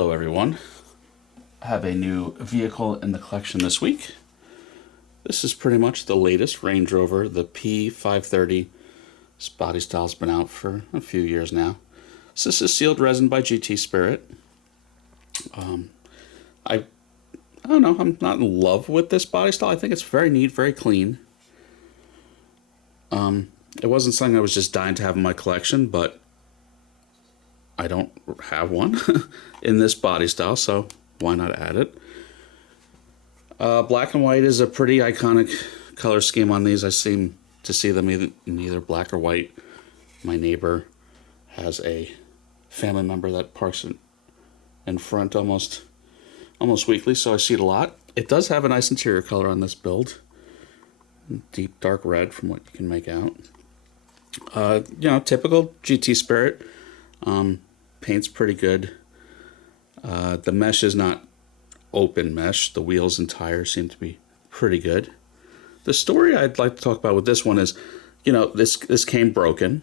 Hello everyone. I have a new vehicle in the collection this week. This is pretty much the latest Range Rover, the P530. This body style's been out for a few years now. So this is sealed resin by GT Spirit. I don't know, I'm not in love with this body style. I think it's very neat, very clean. It wasn't something I was just dying to have in my collection, but I don't have one in this body style, so why not add it? Black and white is a pretty iconic color scheme on these. I seem to see them in either black or white. My neighbor has a family member that parks in front almost weekly, so I see it a lot. It does have a nice interior color on this build. Deep dark red from what you can make out. Typical GT Spirit. Paint's pretty good. The mesh is not open mesh. The wheels and tires seem to be pretty good. The story I'd like to talk about with this one is, this came broken,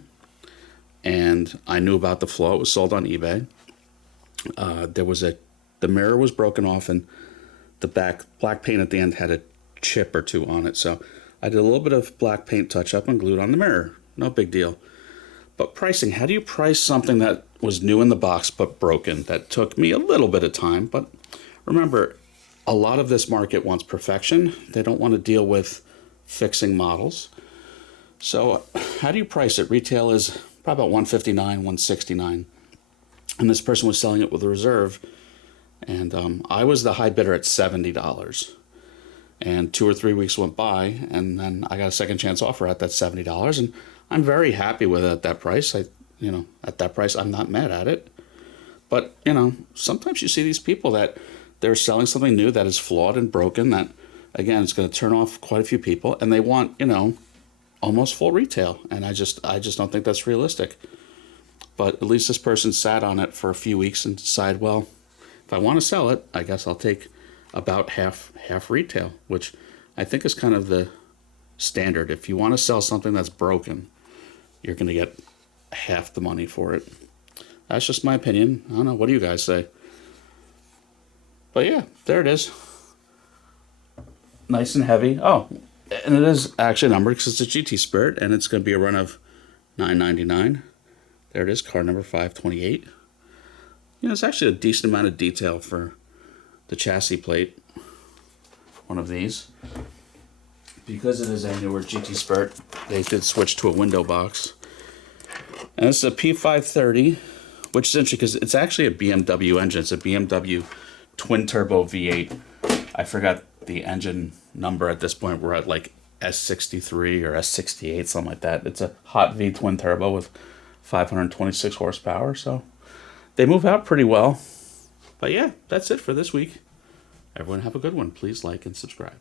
and I knew about the flaw. It was sold on eBay. The mirror was broken off, and the black paint at the end had a chip or two on it. So I did a little bit of black paint touch up and glued on the mirror. No big deal. But pricing, how do you price something that was new in the box but broken? That took me a little bit of time, but remember, a lot of this market wants perfection. They don't want to deal with fixing models. So how do you price it? Retail is probably about $159, $169. And this person was selling it with a reserve, and I was the high bidder at $70. And 2 or 3 weeks went by, and then I got a second chance offer at that $70, and I'm very happy with it at that price. At that price, I'm not mad at it. But, sometimes you see these people that they're selling something new that is flawed and broken that, again, it's going to turn off quite a few people, and they want, almost full retail. And I just don't think that's realistic. But at least this person sat on it for a few weeks and decided, well, if I want to sell it, I guess I'll take about half retail, which I think is kind of the standard. If you want to sell something that's broken, you're going to get half the money for it. That's just my opinion. I don't know. What do you guys say? But yeah, there it is. Nice and heavy. Oh, and it is actually numbered because it's a GT Spirit, and it's going to be a run of $9.99. There it is, car number 528. It's actually a decent amount of detail for the chassis plate. One of these. Because it is a newer GT Spirit, they did switch to a window box. And this is a P530, which is interesting because it's actually a BMW engine. It's a BMW twin-turbo V8. I forgot the engine number at this point. We're at like S63 or S68, something like that. It's a hot V twin-turbo with 526 horsepower, so they move out pretty well. But yeah, that's it for this week. Everyone have a good one. Please like and subscribe.